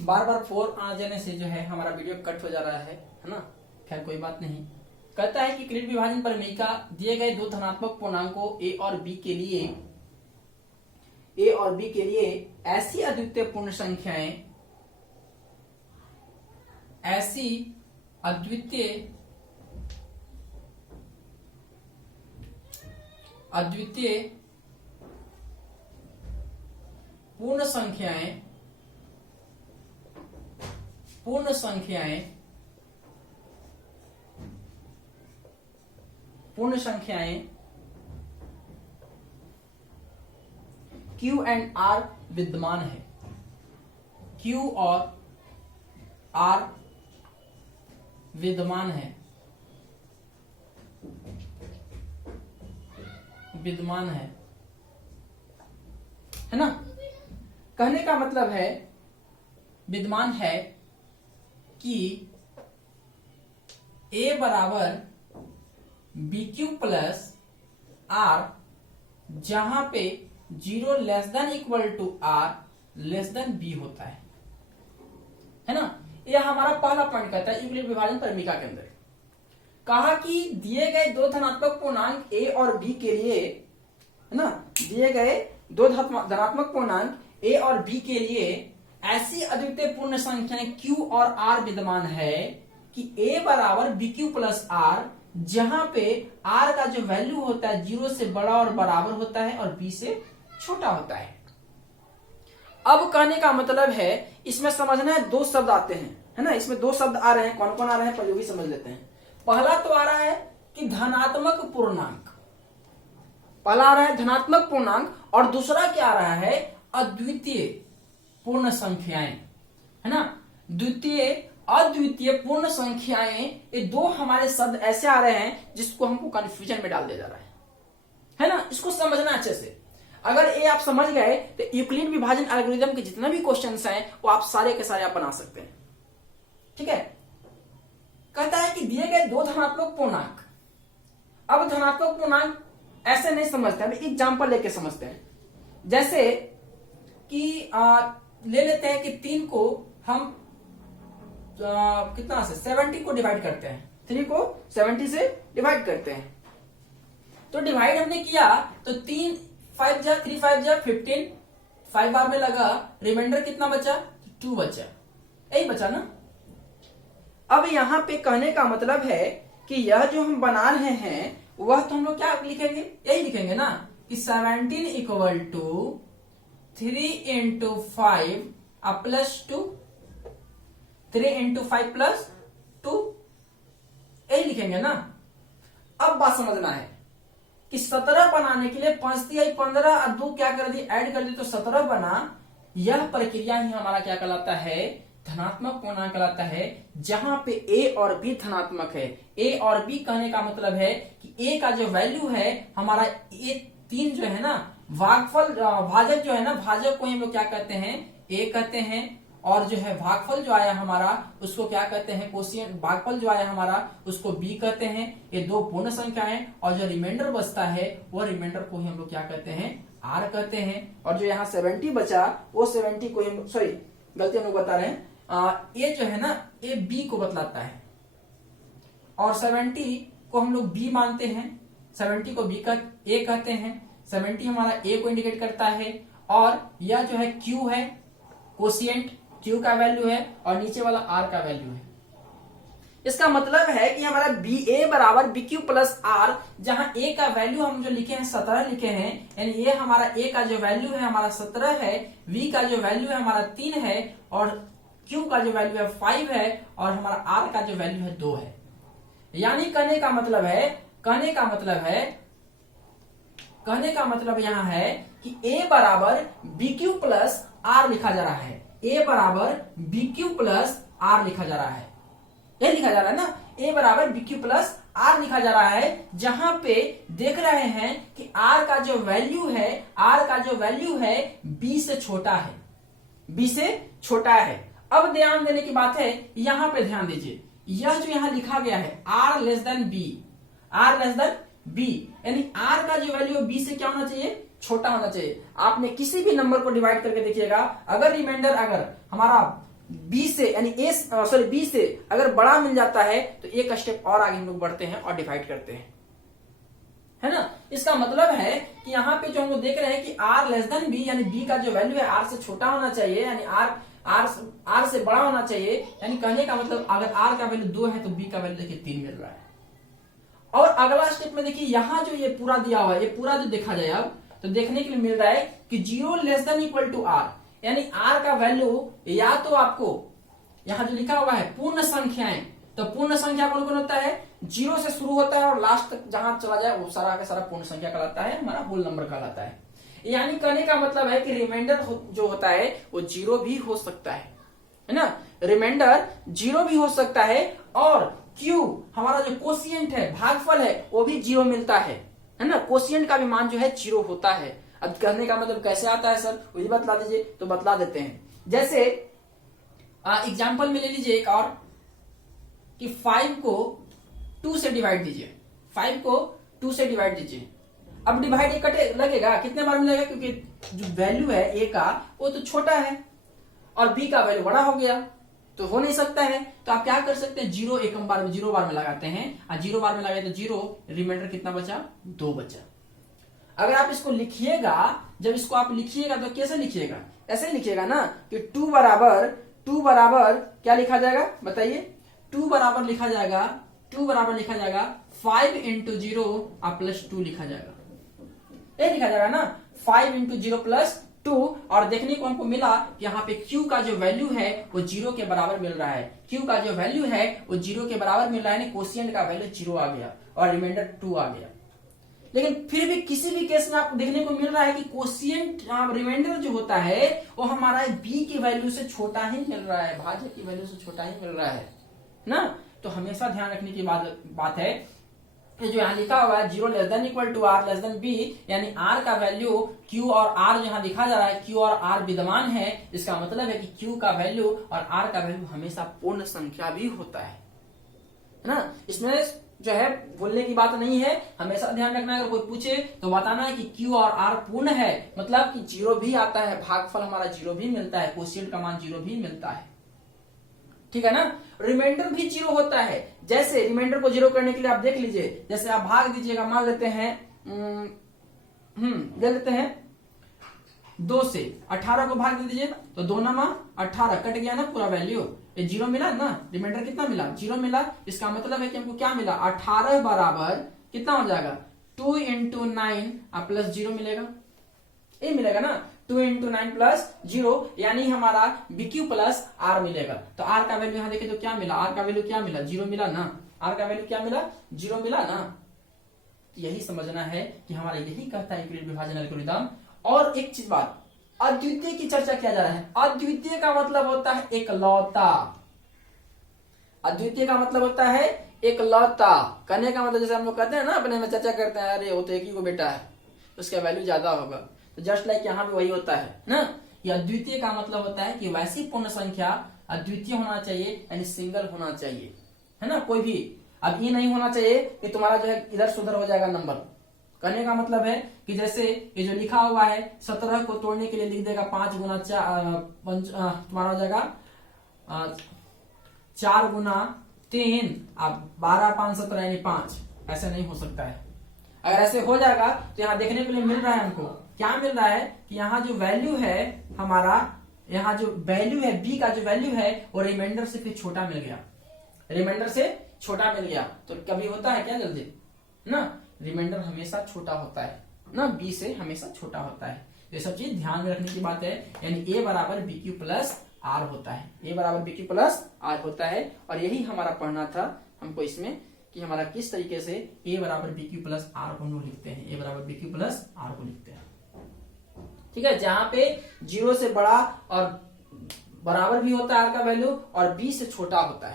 बार बार 4 आ जाने से जो है हमारा वीडियो कट हो जा रहा है ना। खैर कोई बात नहीं। कहता है कि क्रिट विभाजन परिमेयिका दिए गए दो धनात्मक पूर्णांकों ए और बी के लिए ऐसी अद्वितीय पूर्ण संख्याएं अद्वितीय पूर्ण संख्याएं Q एंड R विद्यमान है। Q और R विद्यमान है ना। कहने का मतलब है विद्यमान है कि A बराबर BQ प्लस R जहां पे 0 less than equal to R less than B होता है ना। यह हमारा पहला पॉइंट कहता है यूक्लिड विभाजन परिमेयिका के अंदर। कहा कि दिए गए दो धनात्मक पूर्णांक A और B के लिए, है ना, दिए गए दो धनात्मक पूर्णांक A और B के लिए ऐसी अद्वितीय पूर्ण संख्याएं Q और R विद्यमान है कि A बराबर BQ प्लस R जहां पे R का जो वैल्यू होता है 0 से बड़ा और बराबर होता है और B से छोटा होता है। अब कहने का मतलब है इसमें समझना है दो शब्द आते हैं, है ना। इसमें दो शब्द आ रहे हैं। कौन कौन आ रहे हैं पहले भी समझ लेते हैं। पहला तो आ रहा है कि धनात्मक पूर्णांक, पहला आ रहा है धनात्मक पूर्णांक और दूसरा क्या आ रहा है अद्वितीय पूर्ण संख्याएं, है ना। अद्वितीय पूर्ण संख्याएं, ये दो हमारे शब्द ऐसे आ रहे हैं जिसको हमको कंफ्यूजन में डाल दिया जा रहा है ना। इसको समझना अच्छे से। अगर ये आप समझ गए तो यूक्लिड विभाजन एल्गोरिथम के जितने भी क्वेश्चंस हैं वो आप सारे के सारे आप बना सकते हैं। ठीक है। कहता है कि दिए गए दो धनात्मक पूर्णांक, अब धनात्मक पूर्णांक ऐसे नहीं समझते, अभी एग्जांपल लेके समझते हैं। जैसे कि ले लेते हैं कि 3 को हम कितना से 70 को डिवाइड करते हैं, 3 को 70 से डिवाइड करते हैं। तो डिवाइड हमने किया तो 3 5 जा 3 5 जा 15, 5 बार में लगा, रिमाइंडर कितना बचा 2 बचा, यही बचा ना। अब यहां पे कहने का मतलब है कि यह जो हम बना रहे हैं वह तो हम लोग क्या लिखेंगे, यही लिखेंगे ना कि 17 equal to 3 into 5 plus 2, 3 into 5 plus 2, यही लिखेंगे ना। अब बात समझना है कि 17 बनाने के लिए 5 दिया 15 और 2 क्या कर दी ऐड कर दी तो 17 बना। यह प्रक्रिया ही हमारा क्या कहलाता है धनात्मक पूर्णांक कहलाता है, जहां पे A और B धनात्मक है। A और B कहने का मतलब है कि A का जो वैल्यू है हमारा ये 3 जो है ना भाजक जो है ना, भाजक को हम लोग क्या कहते हैं A कहते हैं, और जो है भागफल जो आया हमारा उसको क्या कहते हैं कोशिएंट, भागफल जो आया हमारा उसको B कहते हैं। ये दो पूर्ण संख्याएं और जो रिमाइंडर बचता है वो रिमाइंडर को ही हम लोग क्या कहते हैं R कहते हैं। और जो यहाँ 70 बचा वो 70 को हम सॉरी गलती हम लोग बता रहे हैं, ये जो है ना ये B को बतलाता है और 70 को हम लोग B मानते हैं, 70 को B का A कहते हैं। 70 हमारा A को इंडिकेट करता है और यह जो है Q है, कोशिएंट Q का वैल्यू है और नीचे वाला R का वैल्यू है। इसका मतलब है कि हमारा BA बराबर BQ प्लस R, जहां A का वैल्यू हम जो लिखे हैं 17 लिखे हैं, यानी ये हमारा A का जो वैल्यू है हमारा 17 है, V का जो वैल्यू है हमारा 3 है और Q का जो वैल्यू है 5 है और हमारा R का जो वैल्यू है 2 है। यानी कहने का मतलब यहाँ है कि A बराबर BQ प्लस R लिखा जा रहा है। A बराबर BQ प्लस R लिखा जा रहा है, यह लिखा जा रहा है ना। A बराबर BQ प्लस R लिखा जा रहा है, जहां पे देख रहे हैं कि R का जो वैल्यू है B से छोटा है। अब ध्यान देने की बात है, यहां पे ध्यान दीजिए, यह जो यहां लिखा गया है R लेस देन B, यानी R का जो वैल्यू है B से क्या होना चाहिए छोटा होना चाहिए। आपने किसी भी नंबर को डिवाइड करके देखिएगा, अगर रिमाइंडर अगर हमारा बी से यानी बी से अगर बड़ा मिल जाता है तो एक स्टेप और आगे हम लोग बढ़ते हैं और डिवाइड करते हैं, है ना। इसका मतलब है कि यहाँ पे जो हम लोग देख रहे हैं कि आर लेस देन बी, यानी बी का जो वैल्यू है आर से छोटा होना चाहिए, यानी आर से बड़ा होना चाहिए। यानी कहने का मतलब अगर आर का वैल्यू 2 है तो बी का वैल्यू देखिए 3 मिल रहा है। और अगला स्टेप में देखिए यहाँ जो ये पूरा दिया हुआ है, ये पूरा जो देखा जाए अब तो देखने के लिए मिल रहा है कि 0 less than equal to R, यानी आर का वैल्यू या तो आपको यहाँ जो लिखा हुआ है पूर्ण संख्याएं, तो पूर्ण संख्या कौन कौन होता है, 0 से शुरू होता है और लास्ट तक जहां चला जाए वो सारा का सारा पूर्ण संख्या कहलाता है, हमारा होल नंबर कहलाता है। यानी कहने का मतलब है कि रिमाइंडर जो होता है वो 0 भी हो सकता है ना, रिमाइंडर 0 भी हो सकता है। और क्यू हमारा जो कोशिएंट है, भागफल है, वो भी 0 मिलता है ना, कोशिएंट का भी मान जो है 0 होता है। अब कहने का मतलब कैसे आता है सर, वही बतला दीजिए, तो बतला देते हैं। जैसे एग्जाम्पल में ले लीजिए एक और कि 5 को 2 से डिवाइड दीजिए, 5 को 2 से डिवाइड दीजिए। अब डिवाइड एक कटे लगेगा, कितने बार मिलेगा, क्योंकि जो वैल्यू है ए का वो तो छोटा है और बी का वैल्यू बड़ा हो गया, तो हो नहीं सकता है। तो आप क्या कर सकते हैं, 0 एक बार में 0 बार में लगाते हैं, और 0 बार में लगाए तो 0, रिमाइंडर कितना बचा, 2 बचा। अगर आप इसको लिखिएगा, जब इसको आप लिखिएगा तो कैसे लिखिएगा, ऐसे लिखिएगा ना कि 2 बराबर क्या लिखा जाएगा बताइए, 2 बराबर लिखा जाएगा 5 इंटू 0 प्लस 2 लिखा जाएगा, ये लिखा जाएगा ना, 5 इंटू 0 प्लस 2। और देखने को हमको मिला कि यहाँ पे Q का जो वैल्यू है वो 0 के बराबर मिल रहा है, Q का जो वैल्यू है वो 0 के बराबर मिल रहा है, कोशिएंट का वैल्यू 0 आ गया और रिमाइंडर 2 आ गया। लेकिन फिर भी किसी भी केस में आपको देखने को मिल रहा है कि कोशिएंट रिमाइंडर जो होता है वो हमारा बी की वैल्यू से छोटा ही मिल रहा है, भाज्य की वैल्यू से छोटा ही मिल रहा है ना। तो हमेशा ध्यान रखने की बात है कि जो यहाँ लिखा हुआ है 0 less than equal to R less than B, यानी आर का वैल्यू क्यू और आर जो यहाँ दिखा जा रहा है, क्यू और आर विद्यमान है, इसका मतलब है कि क्यू का वैल्यू और आर का वैल्यू हमेशा पूर्ण संख्या भी होता है ना। इसमें जो है बोलने की बात नहीं है, हमेशा ध्यान रखना, अगर कोई पूछे तो बताना है कि क्यू और आर पूर्ण है, मतलब कि 0 भी आता है, भागफल हमारा 0 भी मिलता है, कोशिएंट का मान 0 भी मिलता है, ठीक है ना। रिमाइंडर भी 0 होता है, जैसे रिमाइंडर को 0 करने के लिए आप देख लीजिए, जैसे आप भाग दीजिएगा, मान लेते हैं ले लेते हैं 2 से 18 को भाग दे दीजिए तो 2 नमा 18, कट गया ना पूरा वैल्यू, ये 0 मिला ना, रिमाइंडर कितना मिला, 0 मिला। इसका मतलब है कि हमको क्या मिला, 18 बराबर कितना हो जाएगा, 2 इंटू 9 प्लस 0 मिलेगा, ये मिलेगा ना, 2 इंटू 9 प्लस 0, यानी हमारा BQ प्लस आर मिलेगा। तो आर का वैल्यू यहाँ देखे तो क्या मिला, आर का वैल्यू क्या मिला, 0 मिला ना, आर का वैल्यू क्या मिला, 0 मिला ना। यही समझना है कि हमारा यही कहता है यूक्लिड विभाजन एल्गोरिथम। और एक चीज बात, अद्वितीय की चर्चा किया जा रहा है, अद्वितीय का मतलब होता है एकलौता, अद्वितीय का मतलब होता है एकलौता, कहने का मतलब जैसे हम लोग कहते हैं ना अपने में चर्चा करते हैं, अरे वो तो एक ही को बेटा है, उसका वैल्यू ज्यादा होगा, तो जस्ट लाइक यहाँ भी वही होता है ना। ये अद्वितीय का मतलब होता है कि वैसी पूर्ण संख्या अद्वितीय होना चाहिए, यानी सिंगल होना चाहिए, है ना। कोई भी अब ये नहीं होना चाहिए कि तुम्हारा जो है इधर से उधर हो जाएगा नंबर। कहने का मतलब है कि जैसे ये जो लिखा हुआ है 17 को तोड़ने के लिए लिख देगा 5 गुना तुम्हारा हो जाएगा 4 गुना 3, अब 12 5 17 यानी 5, ऐसे नहीं हो सकता है। अगर ऐसे हो जाएगा तो यहाँ देखने के लिए मिल रहा है हमको, क्या मिल रहा है कि यहाँ जो वैल्यू है हमारा, यहाँ जो वैल्यू है बी का जो वैल्यू है वो रिमाइंडर से फिर छोटा मिल गया, रिमाइंडर से छोटा मिल गया। तो कभी होता है क्या जल्दी ना, रिमाइंडर हमेशा छोटा होता है ना, बी से हमेशा छोटा होता है। ये सब चीज ध्यान में रखने की बात है, यानी ए बराबर BQ प्लस आर होता है, ए बराबर BQ प्लस आर होता है। और यही हमारा पढ़ना था हमको इसमें कि हमारा किस तरीके से ए बराबर BQ प्लस आर को लिखते हैं, ए बराबर BQ प्लस आर को लिखते हैं, ठीक है। जहां पे 0 से बड़ा और बराबर भी होता है आर का वैल्यू और बी से छोटा होता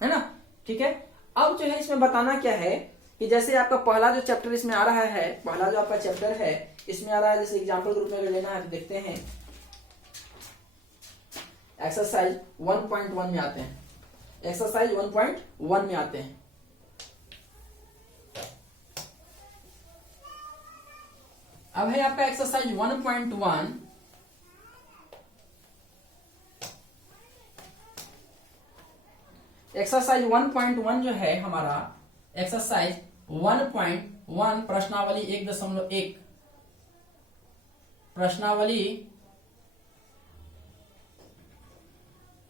है ना, ठीक है। अब जो है इसमें बताना क्या है कि जैसे आपका पहला जो चैप्टर इसमें आ रहा है, पहला जो आपका चैप्टर है इसमें आ रहा है, जैसे एग्जांपल के रूप में अगर लेना है तो देखते हैं एक्सरसाइज 1.1 में आते हैं, एक्सरसाइज 1.1 में आते हैं। अब है आपका एक्सरसाइज 1.1, एक्सरसाइज 1.1 जो है हमारा, एक्सरसाइज 1.1 प्रश्नावली 1.1, प्रश्नावली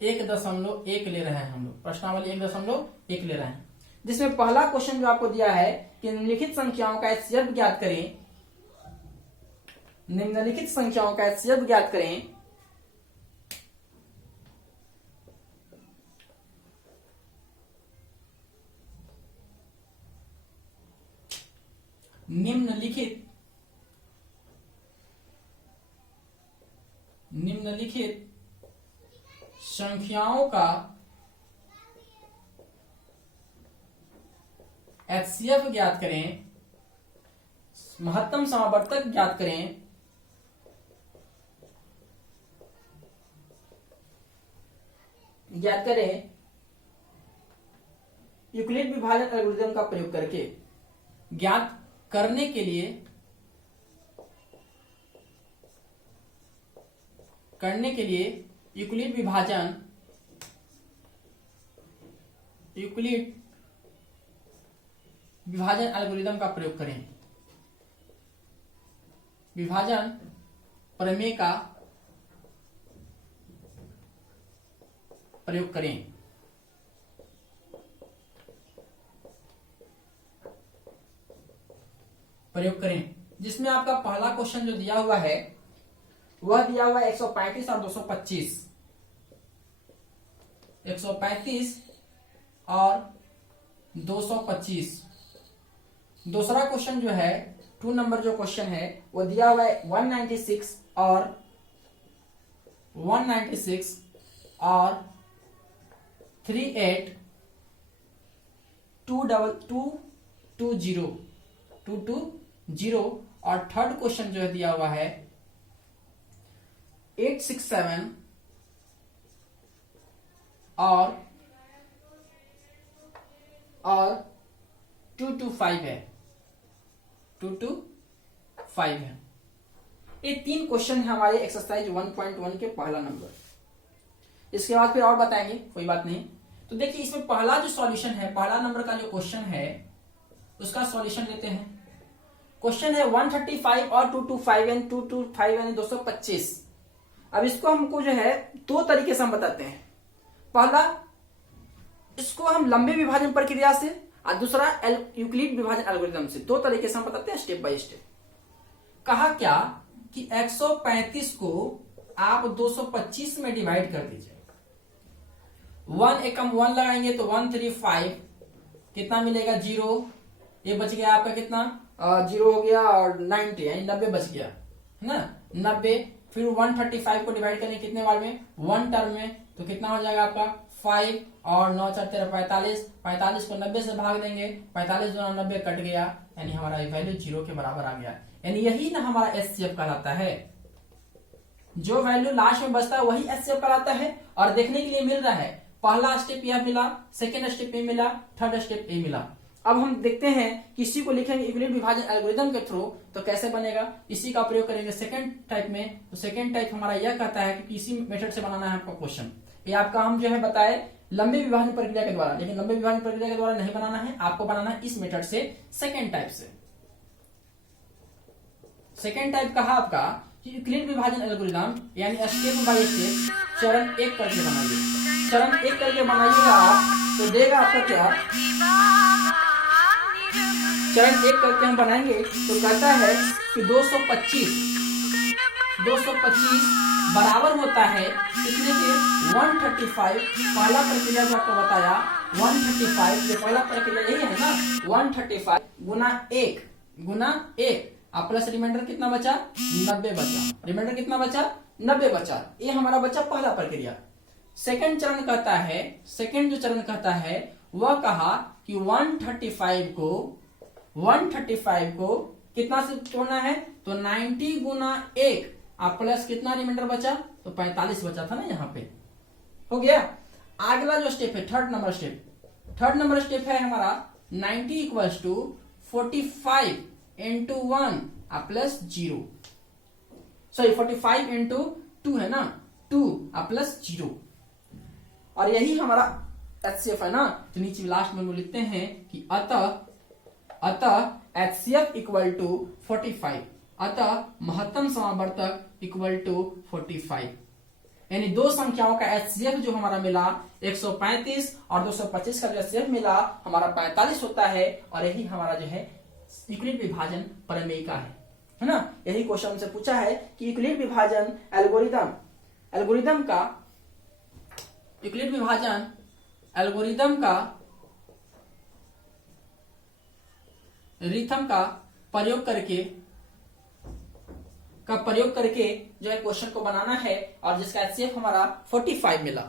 1.1 ले रहे हैं हम लोग, प्रश्नावली 1.1 ले रहे हैं, जिसमें पहला क्वेश्चन जो आपको दिया है कि निम्नलिखित संख्याओं का एचसीएफ ज्ञात करें, निम्नलिखित संख्याओं का एचसीएफ ज्ञात करें। निम्नलिखित संख्याओं का एचसीएफ ज्ञात करें, महत्तम समावर्तक ज्ञात करें, यूक्लिड विभाजन एल्गोरिथम का प्रयोग करके। ज्ञात करने के लिए यूक्लिड विभाजन एल्गोरिथम का प्रयोग करें, विभाजन प्रमेय का प्रयोग करें, जिसमें आपका पहला क्वेश्चन जो दिया हुआ है वह दिया हुआ है 135 और 225, 135 और 225। दूसरा क्वेश्चन जो है 2 नंबर जो क्वेश्चन है वो दिया हुआ है 196 और 220 और थर्ड क्वेश्चन जो है दिया हुआ है 867 और 225 है, 225 है। ये 3 क्वेश्चन है हमारे एक्सरसाइज 1.1 के पहला नंबर। इसके बाद फिर और बताएंगे, कोई बात नहीं। तो देखिए इसमें पहला जो सॉल्यूशन है, पहला नंबर का जो क्वेश्चन है उसका सॉल्यूशन लेते हैं। क्वेश्चन है 135 और 225 एंड 225 यानी 225। अब इसको हमको जो है 2 तरीके से हम बताते हैं। पहला, इसको हम लंबे विभाजन प्रक्रिया से और दूसरा यूक्लिड विभाजन एल्गोरिथम से, 2 तरीके से हम बताते हैं स्टेप बाय स्टेप। कहा क्या कि 135 को आप 225 में डिवाइड कर दीजिए। 1 एकम 1 लगाएंगे तो 135 कितना मिलेगा 0, ये बच गया आपका कितना 0 हो गया और 90 यानी 90 बच गया है ना 90। फिर 135 को डिवाइड करें कितने बार में 1 टर्म में, तो कितना हो जाएगा आपका 5 और 9 4 13 45, 45 को 90 से भाग देंगे, 45 गुना 90 कट गया, यानी हमारा वैल्यू 0 के बराबर आ गया। यानी यही ना हमारा एचसीएफ कहलाता है। जो वैल्यू लास्ट में बचता है वही एचसीएफ कहलाता है। और देखने के लिए मिल रहा है, पहला स्टेप यह मिला, सेकेंड स्टेप ये मिला, थर्ड स्टेप ये मिला। अब हम देखते हैं कि इसी को लिखेंगे यूक्लिड विभाजन एल्गोरिथम के थ्रू, तो कैसे बनेगा, इसी का प्रयोग करेंगे सेकंड टाइप में। तो सेकंड टाइप हमारा यह कहता है कि इसी मेथड से बनाना है आपका क्वेश्चन। ये आपका हम जो है बताए लंबे विभाजन प्रक्रिया के द्वारा, लेकिन लंबे विभाजन प्रक्रिया के द्वारा नहीं बनाना है, आपको बनाना है इस मेथड से, सेकंड टाइप से। सेकंड टाइप कहा आपका कि यूक्लिड विभाजन एल्गोरिथम यानी स्टेप बाय स्टेप चरण 1 करके बनाइए। चरण 1 करके बनाइएगा आप तो देगा आपका क्या, चरण 1 करके हम बनाएंगे तो कहता है कि 225 बराबर होता है कितने के 135। पहला प्रक्रिया जो आपको बताया 135, जो पहला प्रक्रिया यही है ना 135 गुना 1 आप प्लस रिमाइंडर कितना बचा 90 बचा, रिमाइंडर कितना बचा 90 बचा। ये हमारा बचा पहला प्रक्रिया। सेकंड चरण कहता है, सेकंड जो चरण कहता है वह कहा कि 135 को कितना से तोड़ना है, तो 90 गुना 1 आप प्लस कितना रिमाइंडर बचा, तो 45 बचा था ना, यहाँ पे हो गया। अगला जो स्टेप है थर्ड नंबर स्टेप है हमारा 90 इक्वल्स टू 45 इंटू 1 आप प्लस 0, सॉरी 45 इंटू 2 है ना 2 आप प्लस 0। और यही हमारा HCF है ना, तो नीचे लास्ट में लिखते हैं कि अतः HCF इक्वल टू 45, अतः महत्तम समावर्तक इक्वल टू 45। यानी दो संख्याओं का HCF जो हमारा मिला 135 और 225 का जो HCF मिला हमारा 45 होता है, और यही हमारा जो है यूक्लिड विभाजन प्रमेय का है ना। यही क्वेश्चन से पूछा है कि यूक्लिड विभाजन एल्गोरिदम का यूक्लिड विभाजन एल्गोरिदम का रिथम का प्रयोग करके जो है क्वेश्चन को बनाना है, और जिसका HCF हमारा 45 मिला,